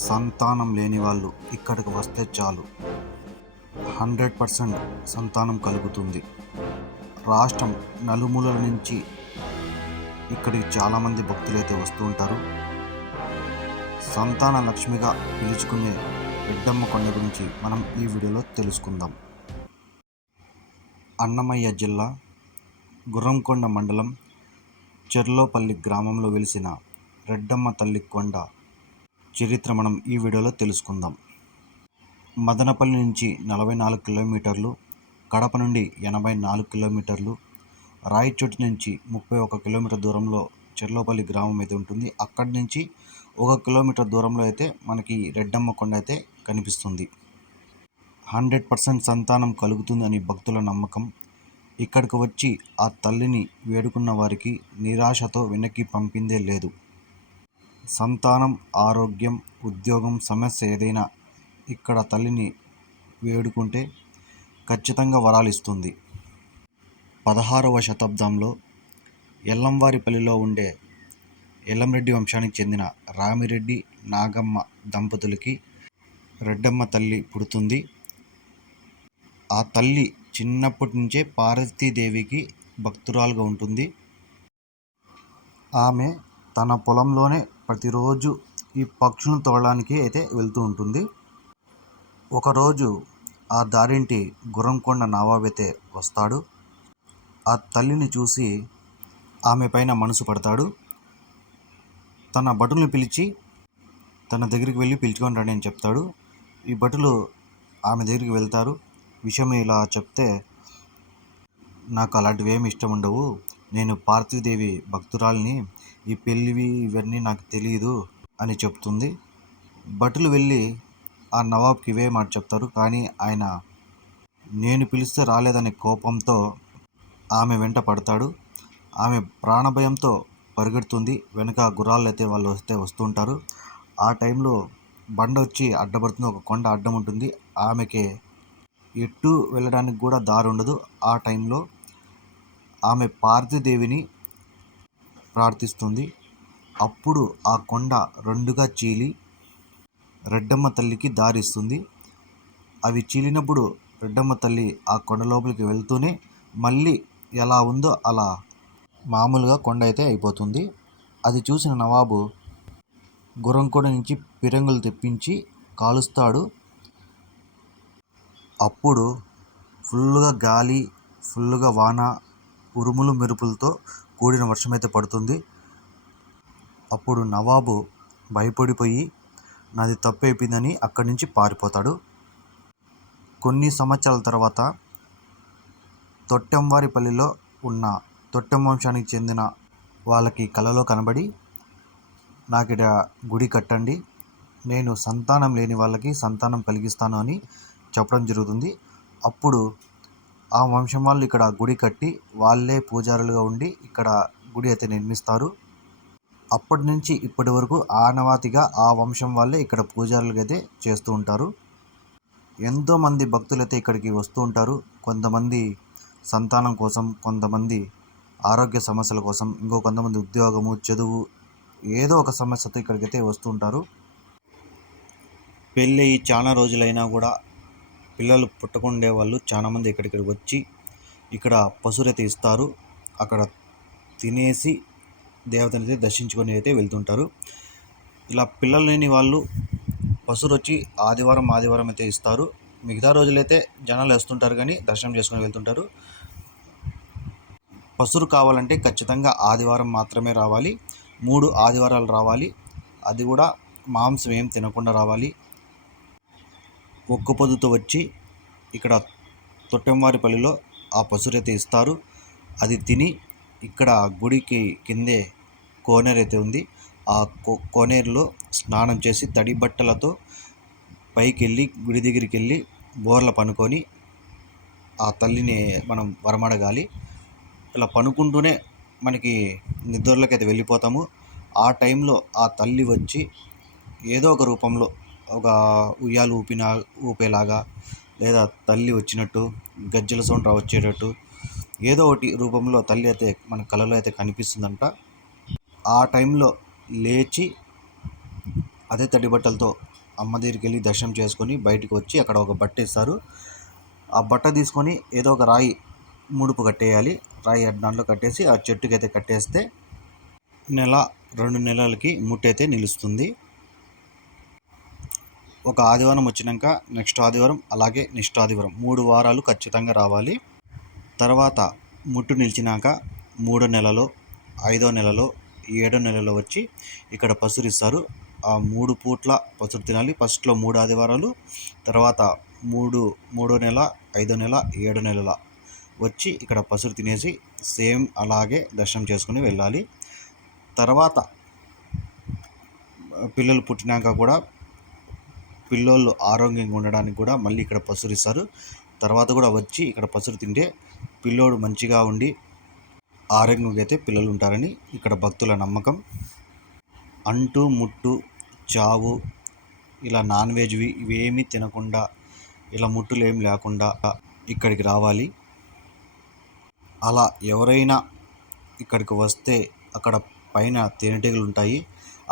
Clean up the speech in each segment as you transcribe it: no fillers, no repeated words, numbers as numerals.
సంతానం లేని వాళ్ళు ఇక్కడికి వస్తే చాలు 100% సంతానం కలుగుతుంది. రాష్ట్రం నలుమూలల నుంచి ఇక్కడికి చాలామంది భక్తులైతే వస్తూ ఉంటారు. సంతాన లక్ష్మిగా పిలుచుకునే రెడ్డమ్మ కొండ గురించి మనం ఈ వీడియోలో తెలుసుకుందాం. అన్నమయ్య జిల్లా గుర్రంకొండ మండలం చెర్లోపల్లి గ్రామంలో వెలిసిన రెడ్డమ్మ తల్లి కొండ చరిత్ర మనం ఈ వీడియోలో తెలుసుకుందాం. మదనపల్లి నుంచి 44 కిలోమీటర్లు, కడప నుండి 84 కిలోమీటర్లు, రాయచోటి నుంచి 31 కిలోమీటర్ దూరంలో చెర్లోపల్లి గ్రామం అయితే ఉంటుంది. అక్కడి నుంచి 1 కిలోమీటర్ దూరంలో అయితే మనకి రెడ్డమ్మ కొండ అయితే కనిపిస్తుంది. 100% సంతానం కలుగుతుంది అని భక్తుల నమ్మకం. ఇక్కడికి వచ్చి ఆ తల్లిని వేడుకున్న వారికి నిరాశతో వెనక్కి పంపిందే లేదు. సంతానం, ఆరోగ్యం, ఉద్యోగం సమస్య ఏదైనా ఇక్కడ తల్లిని వేడుకుంటే ఖచ్చితంగా వరాలిస్తుంది. 16వ శతాబ్దంలో ఎల్లంవారిపల్లిలో ఉండే ఎల్లంరెడ్డి వంశానికి చెందిన రామిరెడ్డి, నాగమ్మ దంపతులకి రెడ్డమ్మ తల్లి పుడుతుంది. ఆ తల్లి చిన్నప్పటి నుంచే పార్వతీదేవికి భక్తురాలుగా ఉంటుంది. ఆమె తన పొలంలోనే ప్రతిరోజు ఈ పక్షులను తోలడానికి అయితే వెళ్తూ ఉంటుంది. ఒకరోజు ఆ దారింటి గుర్రంకొండ నవాబు అయితే వస్తాడు. ఆ తల్లిని చూసి ఆమె పైన మనసు పడతాడు. తన భటుల్ని పిలిచి తన దగ్గరికి వెళ్ళి పిలుచుకొని రండి అని చెప్తాడు. ఈ భటులు ఆమె దగ్గరికి వెళ్తారు. విషయం ఇలా చెప్తే, నాకు అలాంటివి ఏమి ఇష్టం ఉండవు, నేను పార్వతీదేవి భక్తురాల్ని, ఈ పెళ్ళివి ఇవన్నీ నాకు తెలియదు అని చెప్తుంది. భటులు వెళ్ళి ఆ నవాబ్కి ఇవే మాట చెప్తారు. కానీ ఆయన నేను పిలిస్తే రాలేదనే కోపంతో ఆమె వెంట పడతాడు. ఆమె ప్రాణభయంతో పరిగెడుతుంది. వెనక గుర్రాలు అయితే వాళ్ళు వస్తుంటారు. ఆ టైంలో బండ వచ్చి అడ్డపడుతుంది. ఒక కొండ అడ్డం ఉంటుంది. ఆమెకి ఎటు వెళ్ళడానికి కూడా దారి ఉండదు. ఆ టైంలో ఆమె పార్వతీదేవిని ప్రార్థిస్తుంది. అప్పుడు ఆ కొండ రెండుగా చీలి రెడ్డమ్మ తల్లికి దారి ఇస్తుంది. అవి చీలినప్పుడు రెడ్డమ్మ తల్లి ఆ కొండ లోపలికి వెళ్తూనే మళ్ళీ ఎలా ఉందో అలా మామూలుగా కొండ అయితే అయిపోతుంది. అది చూసిన నవాబు గుర్రంకొండ నుంచి పిరంగులు తెప్పించి కాలుస్తాడు. అప్పుడు ఫుల్లుగా గాలి, ఫుల్లుగా వాన, ఉరుములు మెరుపులతో కూడిన వర్షం అయితే పడుతుంది. అప్పుడు నవాబు భయపడిపోయి నాది తప్పైపోయిందని అక్కడి నుంచి పారిపోతాడు. కొన్ని సంవత్సరాల తర్వాత తొట్టెంవారిపల్లిలో ఉన్న తొట్టెం వంశానికి చెందిన వాళ్ళకి కలలో కనబడి, నాకిడ గుడి కట్టండి, నేను సంతానం లేని వాళ్ళకి సంతానం కలిగిస్తాను అని చెప్పడం జరుగుతుంది. అప్పుడు ఆ వంశం వాళ్ళు ఇక్కడ గుడి కట్టి వాళ్ళే పూజారులుగా ఉండి ఇక్కడ గుడి అయితే నిర్మిస్తారు. అప్పటి నుంచి ఇప్పటి వరకు ఆనవాతిగా ఆ వంశం వాళ్ళే ఇక్కడ పూజారులుగా అయితే చేస్తూ ఉంటారు. ఎంతోమంది భక్తులైతే ఇక్కడికి వస్తూ ఉంటారు. కొంతమంది సంతానం కోసం, కొంతమంది ఆరోగ్య సమస్యల కోసం, ఇంకో కొంతమంది ఉద్యోగము, చదువు, ఏదో ఒక సమస్యతో ఇక్కడికైతే వస్తూ ఉంటారు. పెళ్ళి చాలా రోజులైనా కూడా పిల్లలు పుట్టకుండే వాళ్ళు చాలామంది ఇక్కడికి వచ్చి ఇక్కడ పశువులైతే ఇస్తారు. అక్కడ తినేసి దేవతని అయితే దర్శించుకొని అయితే వెళ్తుంటారు. ఇలా పిల్లలు లేని వాళ్ళు పశువులు వచ్చి ఆదివారం అయితే ఇస్తారు. మిగతా రోజులైతే జనాలు వస్తుంటారు కానీ దర్శనం చేసుకొని వెళ్తుంటారు. పశువులు కావాలంటే ఖచ్చితంగా ఆదివారం మాత్రమే రావాలి. 3 ఆదివారాలు రావాలి. అది కూడా మాంసం ఏం తినకుండా రావాలి. ఒక్క పొద్దుతో వచ్చి ఇక్కడ తొట్టెంవారిపల్లిలో ఆ పశువులైతే ఇస్తారు. అది తిని ఇక్కడ గుడికి కిందే కోనేరు అయితే ఉంది. ఆ కోనేరులో స్నానం చేసి తడి బట్టలతో పైకి వెళ్ళి గుడి దగ్గరికి వెళ్ళి బోర్ల పనుకొని ఆ తల్లిని మనం వరమడగాలి. ఇలా పనుకుంటూనే మనకి నిద్రలోకి అయితే వెళ్ళిపోతాము. ఆ టైంలో ఆ తల్లి వచ్చి ఏదో ఒక రూపంలో ఒక ఉయ్యాలు ఊపేలాగా, లేదా తల్లి వచ్చినట్టు గజ్జల సౌండ్ వచ్చేటట్టు ఏదో ఒకటి రూపంలో తల్లి అయితే మన కళలో అయితే కనిపిస్తుందంట. ఆ టైంలో లేచి అదే తడి బట్టలతో అమ్మ దగ్గరికి వెళ్ళి దర్శనం చేసుకొని బయటికి వచ్చి అక్కడ ఒక బట్ట ఇస్తారు. ఆ బట్ట తీసుకొని ఏదో ఒక రాయి ముడుపు కట్టేయాలి. రాయి దాంట్లో కట్టేసి ఆ చెట్టుకి అయితే కట్టేస్తే నెల 2 నెలలకి ముట్టయితే నిలుస్తుంది. ఒక ఆదివారం వచ్చినాక నెక్స్ట్ ఆదివారం అలాగే నెక్స్ట్ ఆదివారం 3 వారాలు ఖచ్చితంగా రావాలి. తర్వాత ముట్టు నిలిచినాక 3వ నెలలో 5వ నెలలో 7వ నెలలో వచ్చి ఇక్కడ పసురిస్తారు. ఆ 3 పూట్ల పసురు తినాలి. ఫస్ట్లో 3 ఆదివారాలు, తర్వాత 3వ నెల 5వ నెల 7వ నెలల వచ్చి ఇక్కడ పసురు తినేసి సేమ్ అలాగే దర్శనం చేసుకుని వెళ్ళాలి. తర్వాత పిల్లలు పుట్టినాక కూడా పిల్లోళ్ళు ఆరోగ్యంగా ఉండడానికి కూడా మళ్ళీ ఇక్కడ పసురు ఇస్తారు. తర్వాత కూడా వచ్చి ఇక్కడ పసురు తింటే పిల్లోడు మంచిగా ఉండి ఆరోగ్యంగా అయితే పిల్లలు ఉంటారని ఇక్కడ భక్తుల నమ్మకం. అంటు ముట్టు చావు ఇలా నాన్ వెజ్వి ఇవేమీ తినకుండా ఇలా ముట్టులు ఏమి లేకుండా ఇక్కడికి రావాలి. అలా ఎవరైనా ఇక్కడికి వస్తే అక్కడ పైన తేనెటీగలు ఉంటాయి,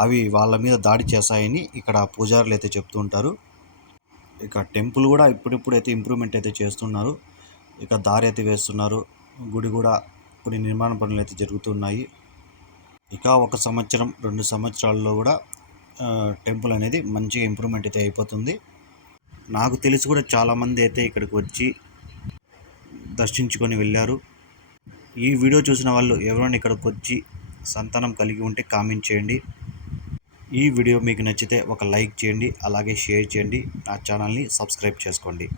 అవి వాళ్ళ మీద దాడి చేస్తాయని ఇక్కడ పూజారులు అయితే చెప్తూ ఉంటారు. ఇక టెంపుల్ కూడా ఇప్పుడిప్పుడు అయితే ఇంప్రూవ్మెంట్ అయితే చేస్తున్నారు. ఇక దారి అయితే వేస్తున్నారు. గుడి కూడా కొన్ని నిర్మాణ పనులు అయితే జరుగుతున్నాయి. ఇక 1 సంవత్సరం 2 సంవత్సరాల్లో కూడా టెంపుల్ అనేది మంచిగా ఇంప్రూవ్మెంట్ అయితే అయిపోతుంది. నాకు తెలిసి కూడా చాలామంది అయితే ఇక్కడికి వచ్చి దర్శించుకొని వెళ్ళారు. ఈ వీడియో చూసిన వాళ్ళు ఎవరైనా ఇక్కడికి వచ్చి సంతానం కలిగి ఉంటే కామెంట్ చేయండి. ఈ వీడియో మీకు నచ్చితే ఒక లైక్ చేయండి, అలాగే షేర్ చేయండి. నా ఛానల్ని సబ్స్క్రైబ్ చేసుకోండి.